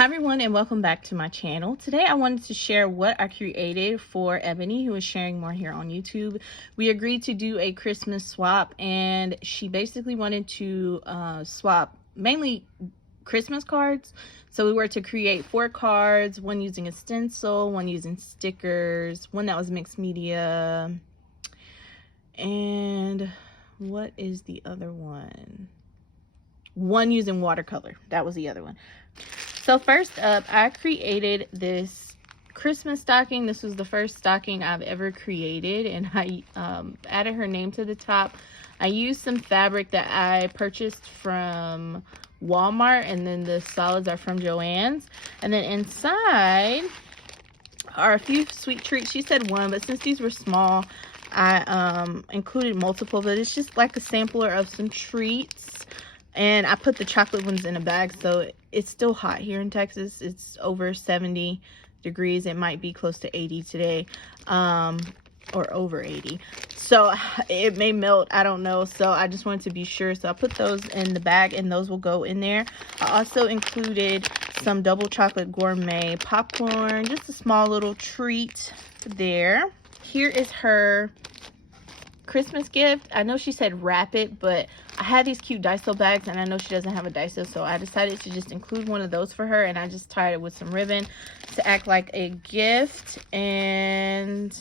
Hi everyone, and welcome back to my channel. Today I wanted to share what I created for Ebony, who is sharing more here on YouTube. We agreed to do a Christmas swap, and she basically wanted to swap mainly Christmas cards. So we were to create 4 cards, one using a stencil, one using stickers, one that was mixed media, and what is the other one? One using watercolor. That was the other one. So first up, I created this Christmas stocking. This was the first stocking I've ever created, and I added her name to the top. I used some fabric that I purchased from Walmart, and then the solids are from Joann's. And then inside are a few sweet treats. She said one, but since these were small, I included multiple, but it's just like a sampler of some treats. And I put the chocolate ones in a bag, so it's still hot here in Texas. It's over 70 degrees. It might be close to 80 today, or over 80. So it may melt, I don't know. So I just wanted to be sure. So I put those in the bag, and those will go in there. I also included some double chocolate gourmet popcorn, just a small little treat there. Here is her Christmas gift. I know she said wrap it, but I had these cute Daiso bags, and I know she doesn't have a Daiso, so I decided to just include one of those for her, and I just tied it with some ribbon to act like a gift. And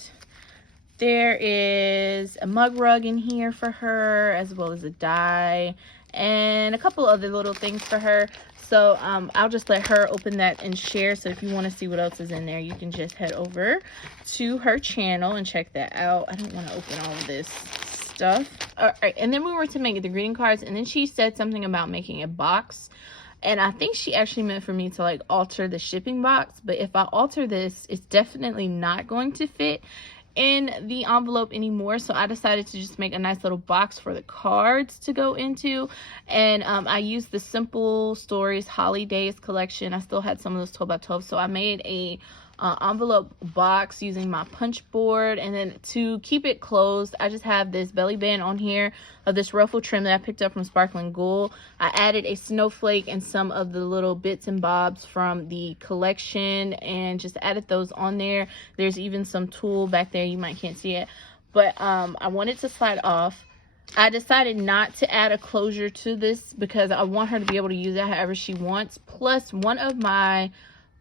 there is a mug rug in here for her, as well as a die and a couple other little things for her. So I'll just let her open that and share. So if you want to see what else is in there, you can just head over to her channel and check that out. I don't want to open all of this stuff. All right, and then we were to make the greeting cards, and then she said something about making a box, and I think she actually meant for me to like alter the shipping box. But if I alter this, it's definitely not going to fit in the envelope anymore, so I decided to just make a nice little box for the cards to go into. And I used the Simple Stories Holidays collection. I still had some of those 12 by 12, so I made a envelope box using my punch board. And then to keep it closed, I just have this belly band on here of this ruffle trim that I picked up from Sparkling Gold. I added a snowflake and some of the little bits and bobs from the collection, and just added those on there. There's even some tulle back there, you might can't see it, but I wanted to slide off. I decided not to add a closure to this because I want her to be able to use it however she wants. Plus, one of my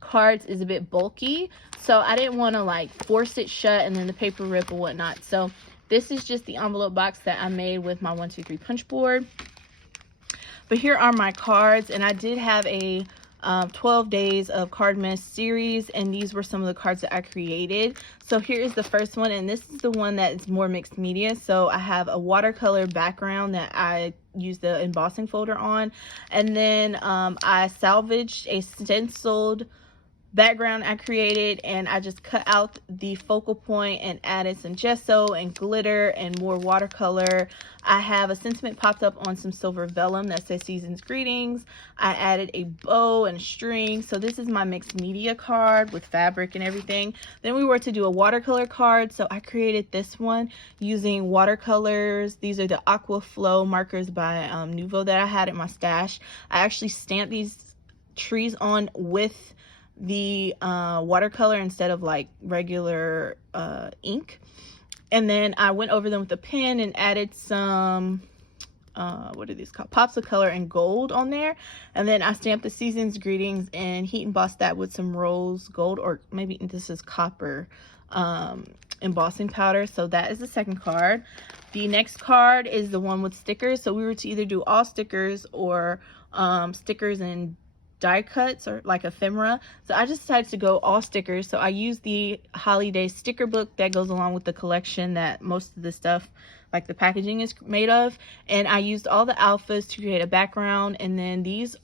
cards is a bit bulky, so I didn't want to like force it shut and then the paper rip or whatnot. So this is just the envelope box that I made with my 1-2-3 punch board. But here are my cards, and I did have a 12 days of card mess series, and these were some of the cards that I created. So here is the first one, and this is the one that is more mixed media. So I have a watercolor background that I used the embossing folder on, and then I salvaged a stenciled background I created, and I just cut out the focal point and added some gesso and glitter and more watercolor. I have a sentiment popped up on some silver vellum that says Season's Greetings. I added a bow and a string. So this is my mixed media card with fabric and everything. Then we were to do a watercolor card, so I created this one using watercolors. These are the Aqua Flow markers by Nuvo that I had in my stash. I actually stamped these trees on with the watercolor instead of like regular ink, and then I went over them with a pen and added some what are these called, pops of color and gold on there. And then I stamped the Season's Greetings and heat embossed that with some rose gold, or maybe this is copper embossing powder. So that is the second card. The next card is the one with stickers. So we were to either do all stickers or stickers and die cuts, or like ephemera. So I just decided to go all stickers. So I used the holiday sticker book that goes along with the collection that most of the stuff, like the packaging, is made of. And I used all the alphas to create a background, and then these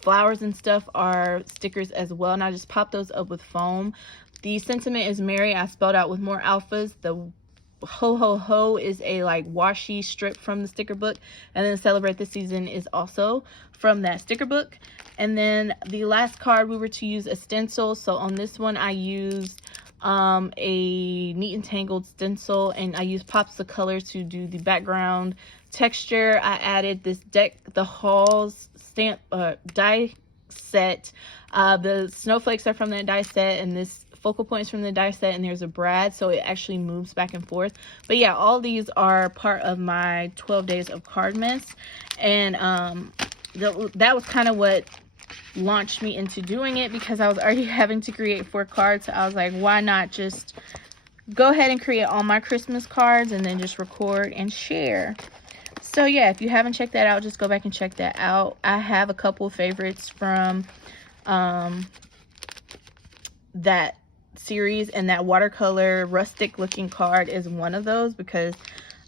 flowers and stuff are stickers as well, and I just popped those up with foam. The sentiment is merry, I spelled out with more alphas. The ho ho ho is a like washi strip from the sticker book, and then Celebrate the Season is also from that sticker book. And then the last card we were to use a stencil. So on this one I used a Neat and Tangled stencil, and I used pops of color to do the background texture. I added this Deck the Halls stamp die set. The snowflakes are from that die set, and this focal points from the die set, and there's a brad, so it actually moves back and forth. But yeah, all these are part of my 12 days of Cardmas, and that was kind of what launched me into doing it, because I was already having to create 4 cards. So I was like, why not just go ahead and create all my Christmas cards and then just record and share. So yeah, if you haven't checked that out, just go back and check that out. I have a couple favorites from that series, and that watercolor rustic looking card is one of those, because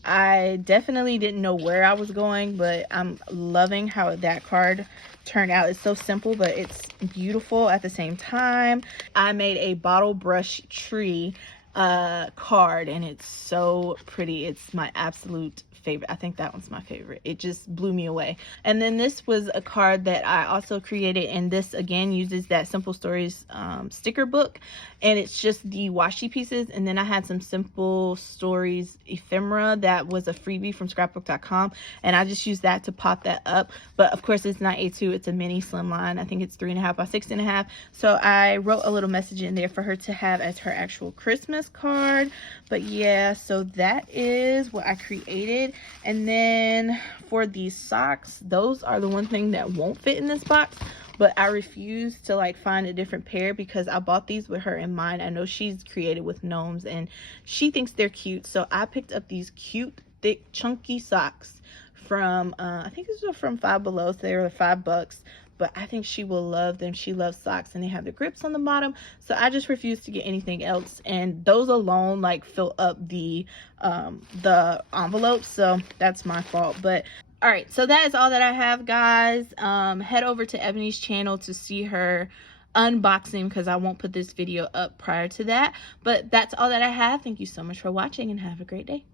I definitely didn't know where I was going, but I'm loving how that card turned out. It's so simple, but it's beautiful at the same time. I made a bottle brush tree card, and it's so pretty. It's my absolute favorite. I think that one's my favorite. It just blew me away. And then this was a card that I also created, and this again uses that Simple Stories sticker book, and it's just the washi pieces. And then I had some Simple Stories ephemera that was a freebie from scrapbook.com, and I just used that to pop that up. But of course it's not A2, it's a mini slimline. I think it's 3.5 by 6.5. So I wrote a little message in there for her to have as her actual Christmas card. But yeah, so that is what I created. And then for these socks, those are the one thing that won't fit in this box, but I refuse to like find a different pair, because I bought these with her in mind. I know she's created with gnomes and she thinks they're cute, so I picked up these cute thick chunky socks from I think these were from Five Below, so they were $5, but I think she will love them. She loves socks, and they have the grips on the bottom, so I just refuse to get anything else, and those alone like fill up the envelope, so that's my fault. But all right, so that is all that I have, guys. Head over to Ebony's channel to see her unboxing, because I won't put this video up prior to that. But that's all that I have. Thank you so much for watching, and have a great day.